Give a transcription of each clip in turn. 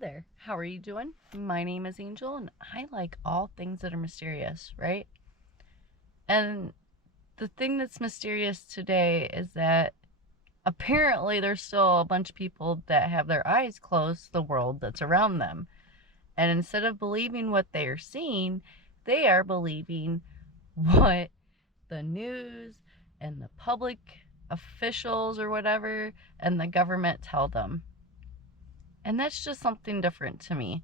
there, how are you doing? My name is Angel, and I like all things that are mysterious, right? And the thing that's mysterious today is that apparently there's still a bunch of people that have their eyes closed to the world that's around them. And instead of believing what they are seeing, they are believing what the news and the public officials or whatever and the government tell them. And that's just something different to me.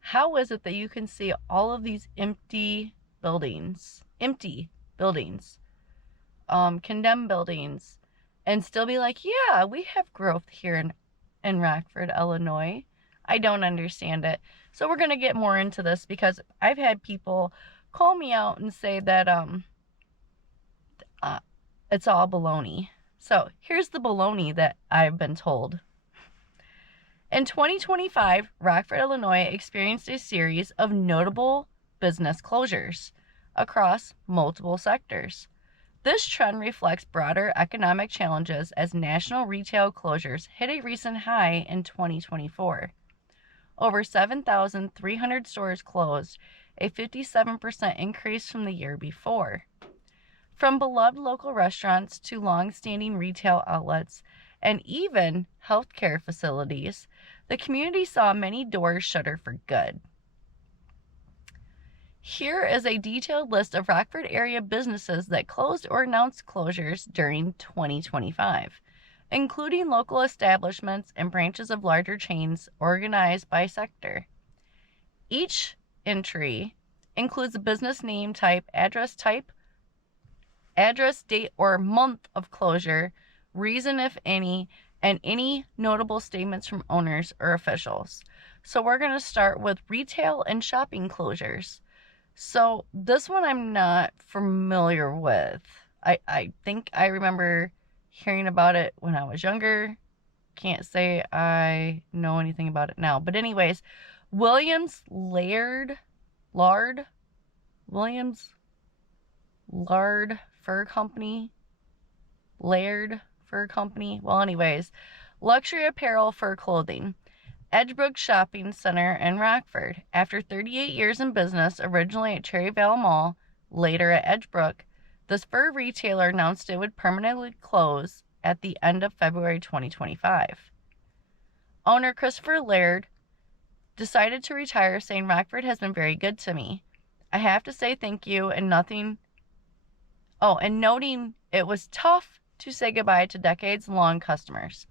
How is it that you can see all of these empty buildings, condemned buildings, and still be like, yeah, we have growth here in Rockford, Illinois? I don't understand it. So we're going to get more into this because I've had people call me out and say that it's all baloney. So here's the baloney that I've been told. In 2025, Rockford, Illinois experienced a series of notable business closures across multiple sectors. This trend reflects broader economic challenges as national retail closures hit a recent high in 2024. Over 7,300 stores closed, a 57% increase from the year before. From beloved local restaurants to long-standing retail outlets and even healthcare facilities, the community saw many doors shutter for good. Here is a detailed list of Rockford area businesses that closed or announced closures during 2025, including local establishments and branches of larger chains organized by sector. Each entry includes a business name type, address, date, or month of closure, reason if any, and any notable statements from owners or officials. So we're going to start with retail and shopping closures. So this one I'm not familiar with. I think I remember hearing about it when I was younger. Can't say I know anything about it now. But anyways, Williams Lard Fur Company. Well, anyways, luxury apparel for clothing. Edgebrook Shopping Center in Rockford. After 38 years in business, originally at Cherry Vale Mall, later at Edgebrook, this fur retailer announced it would permanently close at the end of February 2025. Owner Christopher Laird decided to retire, saying, "Rockford has been very good to me. I have to say thank you and noting it was tough to say goodbye to decades-long customers."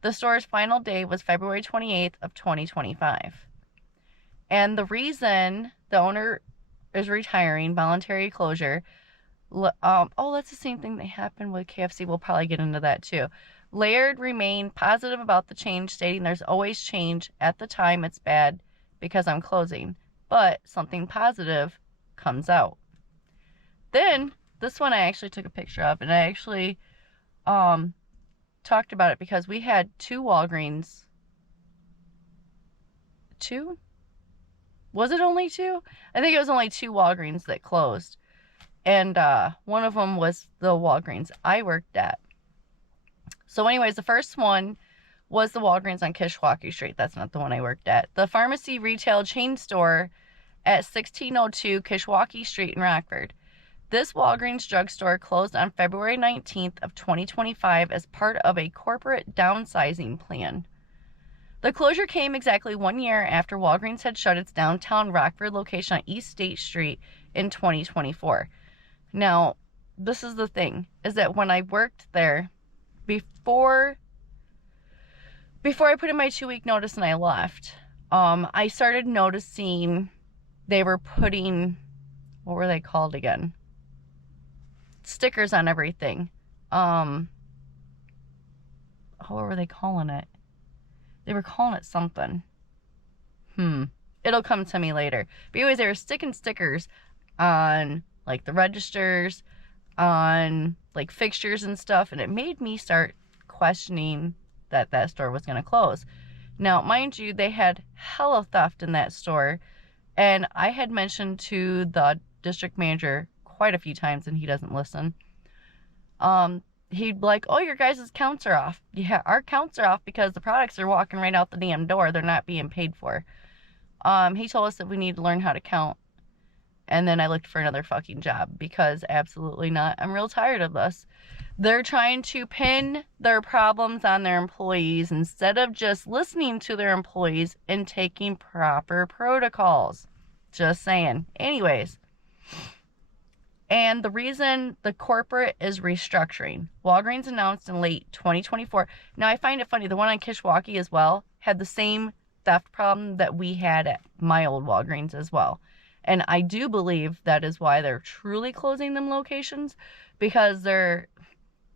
The store's final day was February 28th of 2025. And the reason the owner is retiring, voluntary closure, that's the same thing that happened with KFC. We'll probably get into that too. Laird remained positive about the change, stating there's always change. At the time, it's bad because I'm closing, but something positive comes out. Then, this one I actually took a picture of, and I actually talked about it because we had two Walgreens. Two? Was it only two? I think it was only two Walgreens that closed. And one of them was the Walgreens I worked at. So anyways, the first one was the Walgreens on Kishwaukee Street. That's not the one I worked at. The pharmacy retail chain store at 1602 Kishwaukee Street in Rockford. This Walgreens drugstore closed on February 19th of 2025 as part of a corporate downsizing plan. The closure came exactly 1 year after Walgreens had shut its downtown Rockford location on East State Street in 2024. Now, this is the thing, is that when I worked there, before I put in my 2-week notice and I left, I started noticing they were putting, what were they called again? Stickers on everything. What were they calling it? They were calling it something. It'll come to me later. But anyways, they were sticking stickers on like the registers, on like fixtures and stuff, and it made me start questioning that store was going to close. Now, mind you, they had hella theft in that store, and I had mentioned to the district manager quite a few times, and he doesn't listen. he'd be like, oh, your guys' counts are off. Yeah, our counts are off because the products are walking right out the damn door. They're not being paid for. He told us that we need to learn how to count. And then I looked for another fucking job because absolutely not. I'm real tired of this. They're trying to pin their problems on their employees instead of just listening to their employees and taking proper protocols. Just saying. Anyways. And the reason the corporate is restructuring. Walgreens announced in late 2024. Now, I find it funny. The one on Kishwaukee as well had the same theft problem that we had at my old Walgreens as well. And I do believe that is why they're truly closing them locations, because their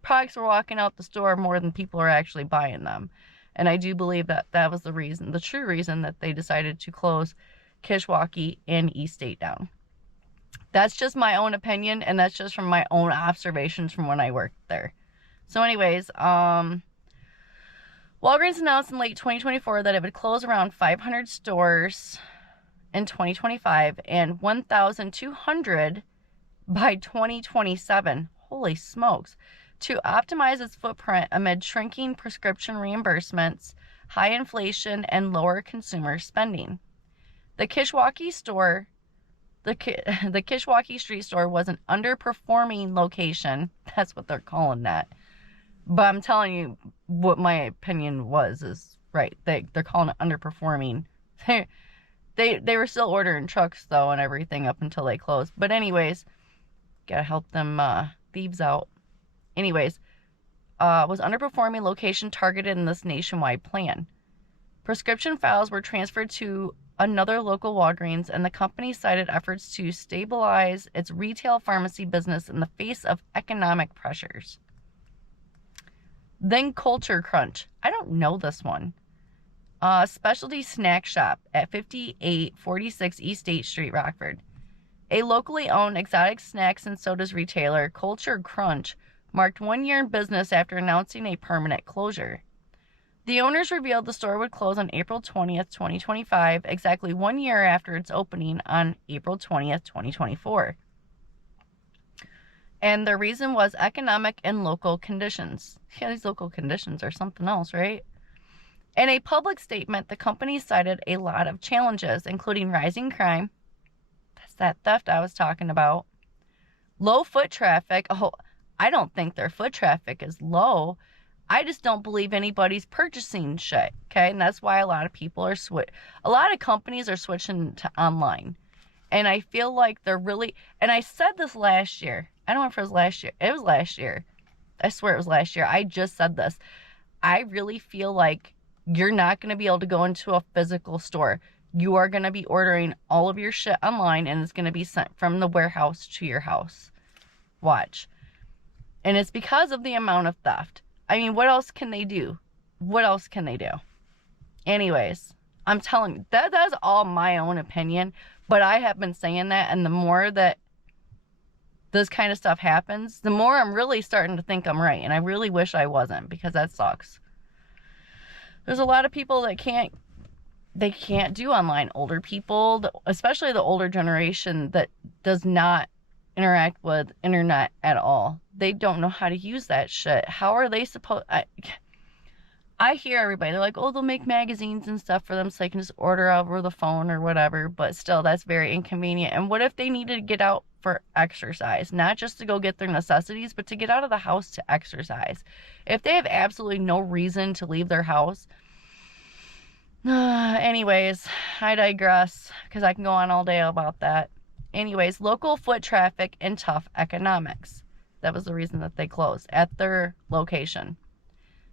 products are walking out the store more than people are actually buying them. And I do believe that that was the reason, the true reason that they decided to close Kishwaukee and East State down. That's just my own opinion, and that's just from my own observations from when I worked there. So anyways, Walgreens announced in late 2024 that it would close around 500 stores in 2025 and 1,200 by 2027. Holy smokes. To optimize its footprint amid shrinking prescription reimbursements, high inflation, and lower consumer spending. The Kishwaukee store, the Kishwaukee Street store was an underperforming location. That's what they're calling that. But I'm telling you what my opinion is right. They're calling it underperforming. They were still ordering trucks though and everything up until they closed. But anyways, gotta help them thieves out. Anyways, was underperforming location targeted in this nationwide plan. Prescription files were transferred to another local Walgreens, and the company cited efforts to stabilize its retail pharmacy business in the face of economic pressures. Then Culture Crunch. I don't know this one. Specialty snack shop at 5846 East State Street, Rockford. A locally owned exotic snacks and sodas retailer, Culture Crunch, marked 1 year in business after announcing a permanent closure. The owners revealed the store would close on April 20th, 2025, exactly 1 year after its opening on April 20th, 2024. And the reason was economic and local conditions. Yeah, these local conditions are something else, right? In a public statement, the company cited a lot of challenges, including rising crime. That's that theft I was talking about. Low foot traffic. Oh, I don't think their foot traffic is low. I just don't believe anybody's purchasing shit, okay? And that's why a lot of people are a lot of companies are switching to online. And I feel like they're really, and I said this last year. I don't know if it was last year. It was last year. I swear it was last year. I just said this. I really feel like you're not going to be able to go into a physical store. You are going to be ordering all of your shit online, and it's going to be sent from the warehouse to your house. Watch. And it's because of the amount of theft. I mean, what else can they do? What else can they do? Anyways, I'm telling you, that's all my own opinion. But I have been saying that, and the more that this kind of stuff happens, the more I'm really starting to think I'm right. And I really wish I wasn't, because that sucks. There's a lot of people that can't do online. Older people, especially the older generation that does not interact with internet at all. They don't know how to use that shit. How are they supposed... I hear everybody, they're like, oh, they'll make magazines and stuff for them so they can just order over the phone or whatever, but still, that's very inconvenient. And what if they needed to get out for exercise? Not just to go get their necessities, but to get out of the house to exercise. If they have absolutely no reason to leave their house... Anyways, I digress, because I can go on all day about that. Anyways, local foot traffic and tough economics. That was the reason that they closed at their location.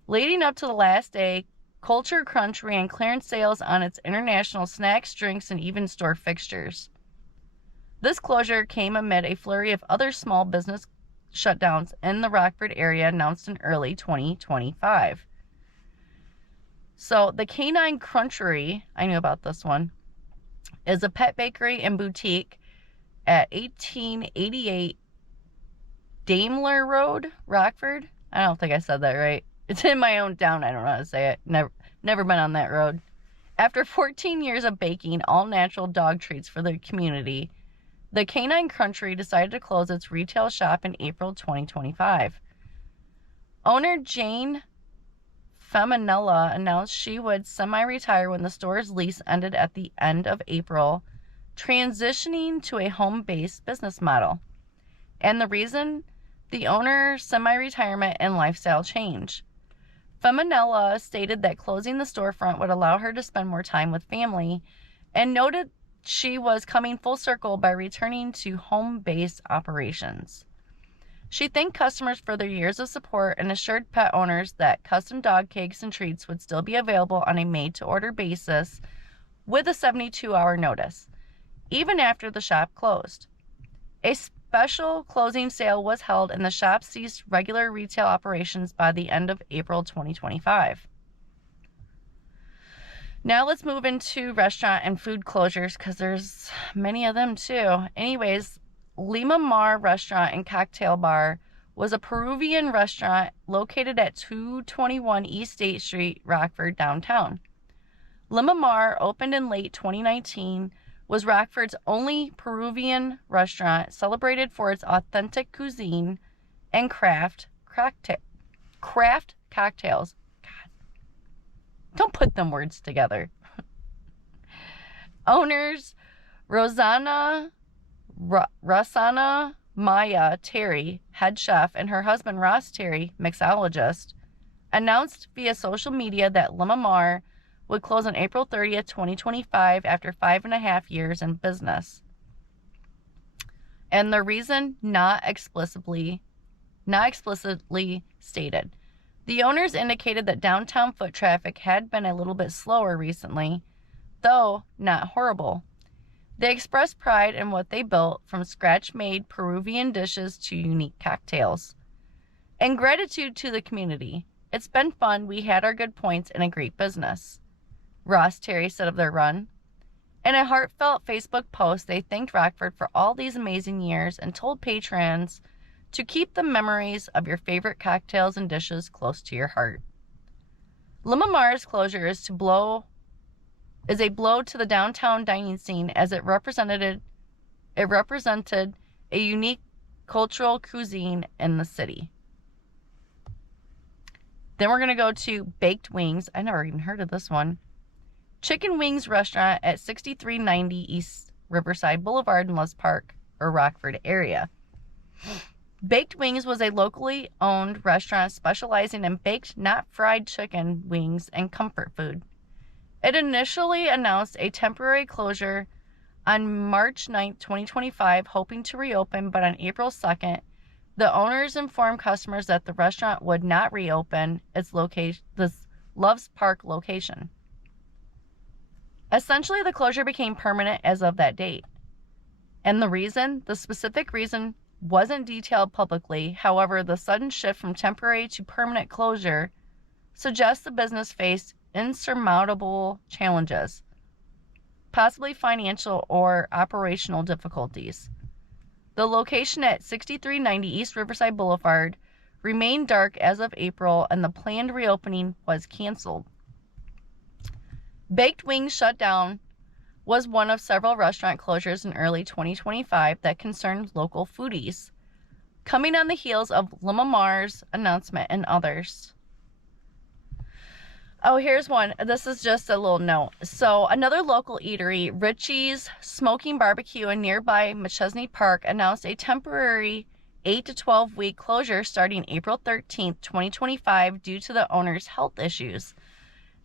Leading up to the last day, Culture Crunch ran clearance sales on its international snacks, drinks, and even store fixtures. This closure came amid a flurry of other small business shutdowns in the Rockford area announced in early 2025. So the K9 Crunchery, I knew about this one, is a pet bakery and boutique at 1888 Daimler Road, Rockford. I don't think I said that right. It's in my own town. I don't know how to say it. Never been on that road. After 14 years of baking all-natural dog treats for the community, the K9 Crunchery decided to close its retail shop in April 2025. Owner Jane Feminella announced she would semi-retire when the store's lease ended at the end of April, transitioning to a home-based business model. And the reason? The owner's semi-retirement and lifestyle change. Feminella stated that closing the storefront would allow her to spend more time with family, and noted she was coming full circle by returning to home-based operations. She thanked customers for their years of support and assured pet owners that custom dog cakes and treats would still be available on a made-to-order basis with a 72-hour notice, even after the shop closed. A special closing sale was held and the shop ceased regular retail operations by the end of April 2025. Now let's move into restaurant and food closures because there's many of them too. Anyways, LimaMar Restaurant and Cocktail Bar was a Peruvian restaurant located at 221 East State Street, Rockford, downtown. LimaMar opened in late 2019, was Rockford's only Peruvian restaurant celebrated for its authentic cuisine and craft cocktails. God, don't put them words together. Owners Rossana Maya Terry, head chef, and her husband Ross Terry, mixologist, announced via social media that LimaMar would close on April 30th, 2025 after 5.5 years in business. And the reason not explicitly stated. The owners indicated that downtown foot traffic had been a little bit slower recently, though not horrible. They expressed pride in what they built, from scratch-made Peruvian dishes to unique cocktails. And gratitude to the community. It's been fun, we had our good points, and a great business, Ross Terry said of their run. In a heartfelt Facebook post, they thanked Rockford for all these amazing years and told patrons to keep the memories of your favorite cocktails and dishes close to your heart. LimaMar's closure is a blow to the downtown dining scene, as it represented a unique cultural cuisine in the city. Then we're going to go to Baked Wings. I never even heard of this one. Chicken Wings Restaurant at 6390 East Riverside Boulevard in Loves Park, or Rockford area. Baked Wings was a locally owned restaurant specializing in baked, not fried chicken wings and comfort food. It initially announced a temporary closure on March 9, 2025, hoping to reopen, but on April 2nd, the owners informed customers that the restaurant would not reopen this Loves Park location. Essentially, the closure became permanent as of that date. And the specific reason wasn't detailed publicly. However, the sudden shift from temporary to permanent closure suggests the business faced insurmountable challenges, possibly financial or operational difficulties. The location at 6390 East Riverside Boulevard remained dark as of April, and the planned reopening was canceled. Baked Wings Shutdown was one of several restaurant closures in early 2025 that concerned local foodies, coming on the heels of LimaMar's announcement and others. Oh, here's one. This is just a little note. So, another local eatery, Richie's Smoking Barbecue in nearby McChesney Park, announced a temporary 8 to 12 week closure starting April 13th, 2025 due to the owner's health issues.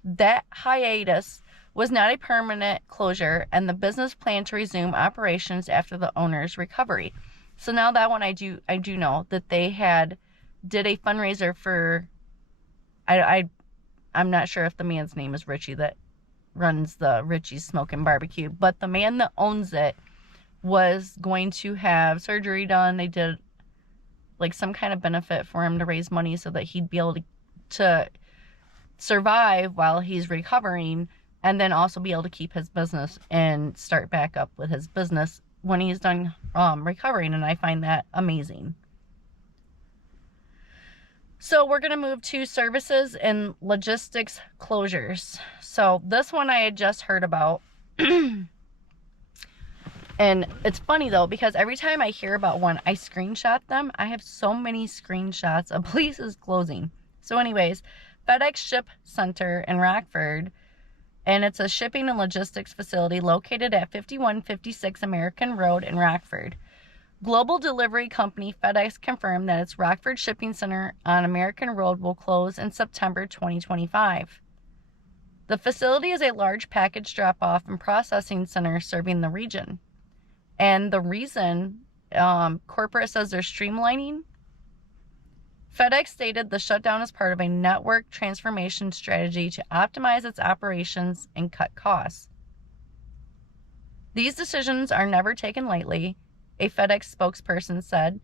That hiatus was not a permanent closure, and the business planned to resume operations after the owner's recovery. So now that one I do know that they did a fundraiser for, I'm not sure if the man's name is Richie that runs the Richie's Smoking Barbecue, but the man that owns it was going to have surgery done. They did like some kind of benefit for him to raise money so that he'd be able to survive while he's recovering, and then also be able to keep his business and start back up with his business when he's done recovering, and I find that amazing. So we're going to move to services and logistics closures. So this one I had just heard about. And And it's funny though, because every time I hear about one, I screenshot them. I have so many screenshots of places closing. So anyways, FedEx Ship Center in Rockford, and it's a shipping and logistics facility located at 5156 American Road in Rockford. Global delivery company FedEx confirmed that its Rockford Shipping Center on American Road will close in September 2025. The facility is a large package drop-off and processing center serving the region. And the reason corporate says they're streamlining, FedEx stated the shutdown is part of a network transformation strategy to optimize its operations and cut costs. These decisions are never taken lightly, a FedEx spokesperson said,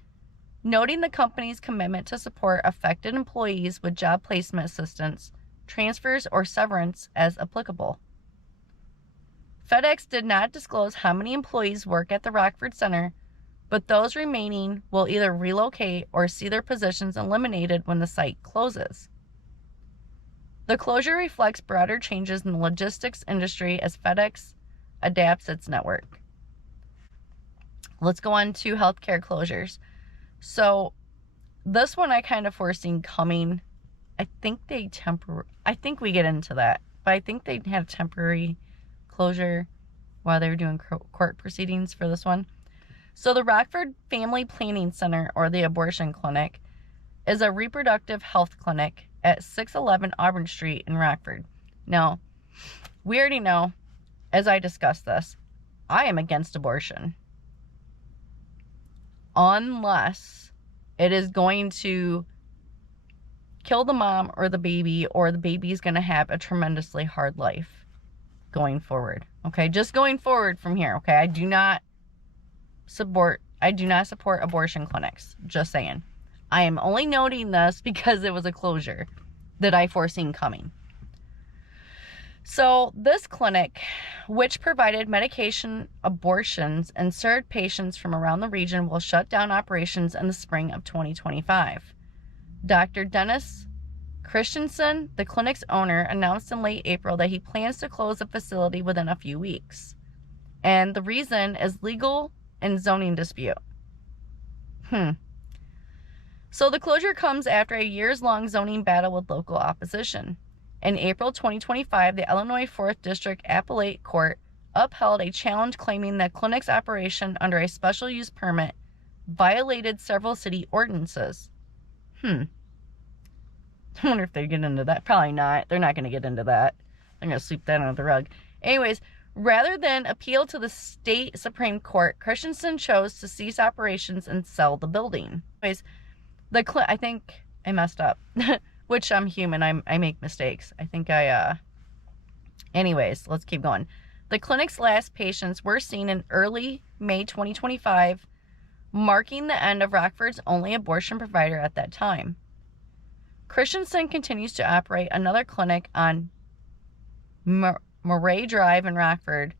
noting the company's commitment to support affected employees with job placement assistance, transfers, or severance as applicable. FedEx did not disclose how many employees work at the Rockford Center, but those remaining will either relocate or see their positions eliminated when the site closes. The closure reflects broader changes in the logistics industry as FedEx adapts its network. Let's go on to healthcare closures. So this one I kind of foreseen coming. I think we get into that, but I think they had a temporary closure while they were doing court proceedings for this one. So the Rockford Family Planning Center, or the abortion clinic, is a reproductive health clinic at 611 Auburn Street in Rockford. Now, we already know, as I discussed this, I am against abortion. Unless it is going to kill the mom or the baby is going to have a tremendously hard life going forward. Okay, just going forward from here. Okay, I do not support abortion clinics. Just saying. I am only noting this because it was a closure that I foreseen coming. So this clinic, which provided medication abortions and served patients from around the region, will shut down operations in the spring of 2025. Dr. Dennis Christensen, the clinic's owner, announced in late April that he plans to close the facility within a few weeks. And the reason is legal and zoning dispute. So the closure comes after a years-long zoning battle with local opposition. In April 2025, the Illinois 4th District Appellate Court upheld a challenge claiming that clinic's operation under a special use permit violated several city ordinances. I wonder if they get into that. Probably not. They're not going to get into that. They're going to sweep that under the rug. Anyways, rather than appeal to the state Supreme Court, Christensen chose to cease operations and sell the building. Anyways, I think I messed up. Which I'm human. I make mistakes. Anyways, let's keep going. The clinic's last patients were seen in early May 2025, marking the end of Rockford's only abortion provider at that time. Christensen continues to operate another clinic on Murray Drive in Rockford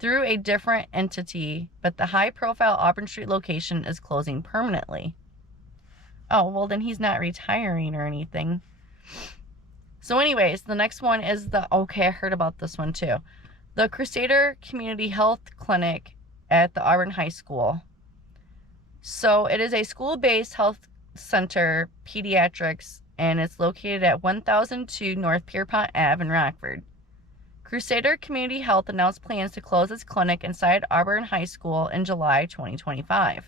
through a different entity, but the high-profile Auburn Street location is closing permanently. Oh, well, then he's not retiring or anything. So anyways, the next one is I heard about this one too. The Crusader Community Health Clinic at the Auburn High School. So it is a school-based health center, pediatrics, and it's located at 1002 North Pierpont Ave in Rockford. Crusader Community Health announced plans to close its clinic inside Auburn High School in July 2025.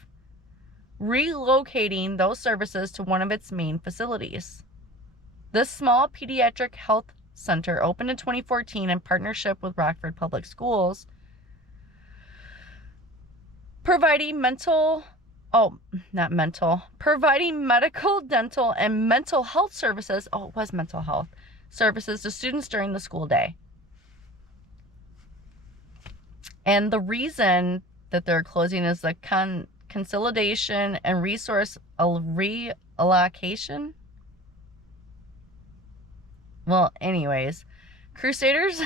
Relocating those services to one of its main facilities. This small pediatric health center opened in 2014 in partnership with Rockford Public Schools, providing medical, dental, and mental health services. Oh, it was mental health services to students during the school day. And the reason that they're closing is the consolidation and resource reallocation. Well, anyways, Crusader's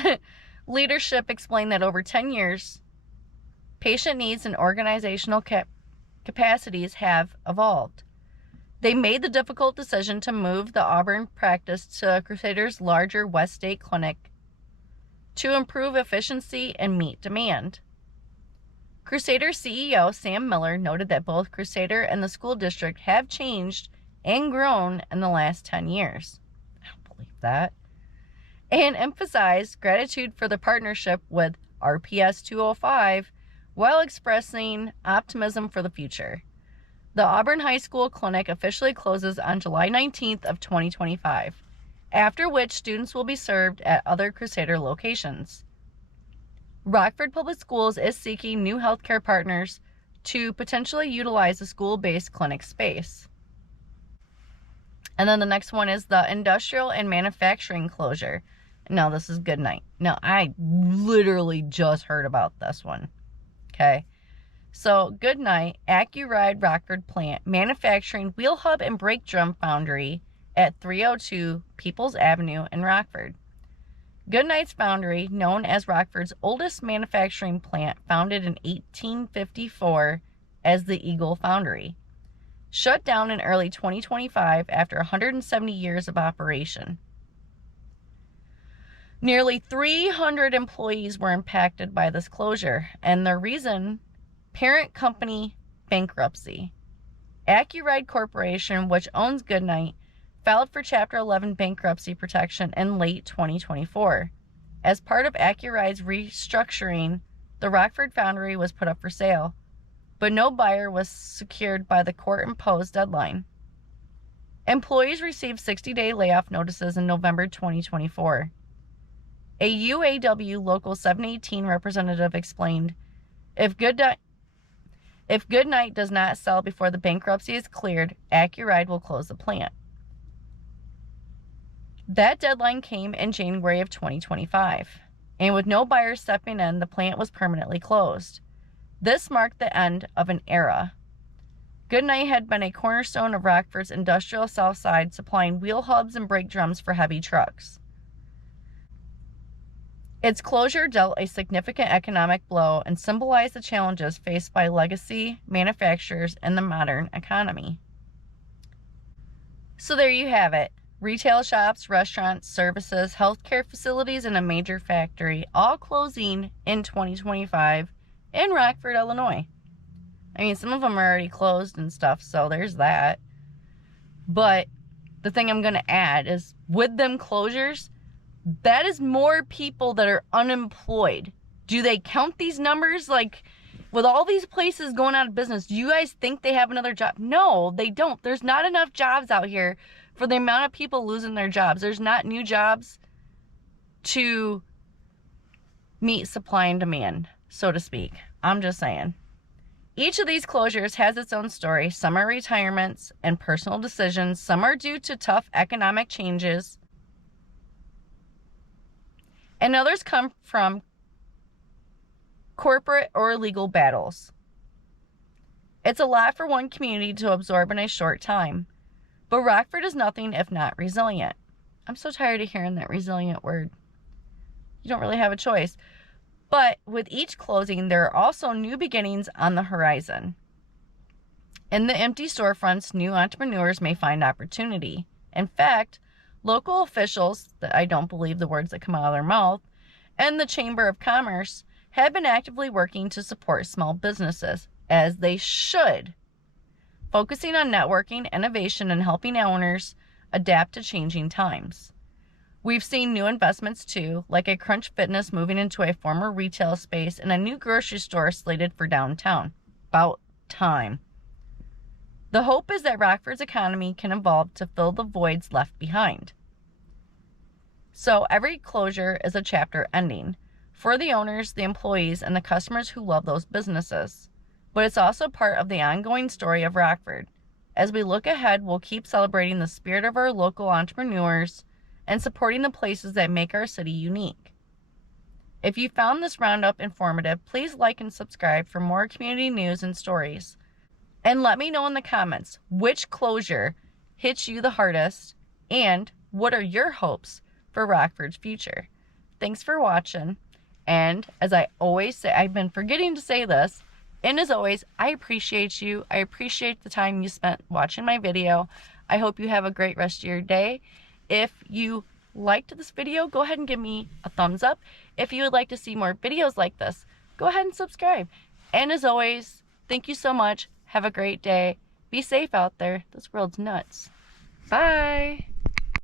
leadership explained that over 10 years, patient needs and organizational capacities have evolved. They made the difficult decision to move the Auburn practice to Crusader's larger West State clinic to improve efficiency and meet demand. Crusader CEO Sam Miller noted that both Crusader and the school district have changed and grown in the last 10 years. I don't believe that. And emphasized gratitude for the partnership with RPS 205 while expressing optimism for the future. The Auburn High School Clinic officially closes on July 19th of 2025, after which students will be served at other Crusader locations. Rockford Public Schools is seeking new healthcare partners to potentially utilize the school-based clinic space. And then the next one is the industrial and manufacturing closure. No, this is Goodnight. No, I literally just heard about this one. Okay. So, Goodnight Acuride Rockford plant manufacturing wheel hub and brake drum foundry at 302 Peoples Avenue in Rockford. Goodnight's foundry, known as Rockford's oldest manufacturing plant, founded in 1854 as the Eagle Foundry, shut down in early 2025 after 170 years of operation. Nearly 300 employees were impacted by this closure, and the reason, parent company bankruptcy. Acuride Corporation, which owns Goodnight, filed for Chapter 11 bankruptcy protection in late 2024. As part of Acuride's restructuring, the Rockford foundry was put up for sale, but no buyer was secured by the court-imposed deadline. Employees received 60-day layoff notices in November 2024. A UAW Local 718 representative explained, If Goodnight does not sell before the bankruptcy is cleared, Acuride will close the plant. That deadline came in January of 2025, and with no buyers stepping in, the plant was permanently closed. This marked the end of an era. Goodnight had been a cornerstone of Rockford's industrial south side, supplying wheel hubs and brake drums for heavy trucks. Its closure dealt a significant economic blow and symbolized the challenges faced by legacy manufacturers in the modern economy. So there you have it. Retail shops, restaurants, services, healthcare facilities, and a major factory all closing in 2025 in Rockford, Illinois. I mean, some of them are already closed and stuff, so there's that. But the thing I'm going to add is with them closures, that is more people that are unemployed. Do they count these numbers? Like, with all these places going out of business, do you guys think they have another job? No, they don't. There's not enough jobs out here for the amount of people losing their jobs. There's not new jobs to meet supply and demand, so to speak. I'm just saying. Each of these closures has its own story. Some are retirements and personal decisions. Some are due to tough economic changes. And others come from corporate or legal battles. It's a lot for one community to absorb in a short time. But Rockford is nothing if not resilient. I'm so tired of hearing that resilient word. You don't really have a choice. But with each closing, there are also new beginnings on the horizon. In the empty storefronts, new entrepreneurs may find opportunity. In fact, local officials, that I don't believe the words that come out of their mouth, and the Chamber of Commerce have been actively working to support small businesses, as they should, focusing on networking, innovation, and helping owners adapt to changing times. We've seen new investments too, like a Crunch Fitness moving into a former retail space and a new grocery store slated for downtown. About time. The hope is that Rockford's economy can evolve to fill the voids left behind. So every closure is a chapter ending for the owners, the employees, and the customers who love those businesses. But it's also part of the ongoing story of Rockford. As we look ahead, we'll keep celebrating the spirit of our local entrepreneurs and supporting the places that make our city unique. If you found this roundup informative, please like and subscribe for more community news and stories. And let me know in the comments which closure hits you the hardest and what are your hopes for Rockford's future. Thanks for watching. And as I always say, I've been forgetting to say this, and as always, I appreciate you. I appreciate the time you spent watching my video. I hope you have a great rest of your day. If you liked this video, go ahead and give me a thumbs up. If you would like to see more videos like this, go ahead and subscribe. And as always, thank you so much. Have a great day. Be safe out there. This world's nuts. Bye.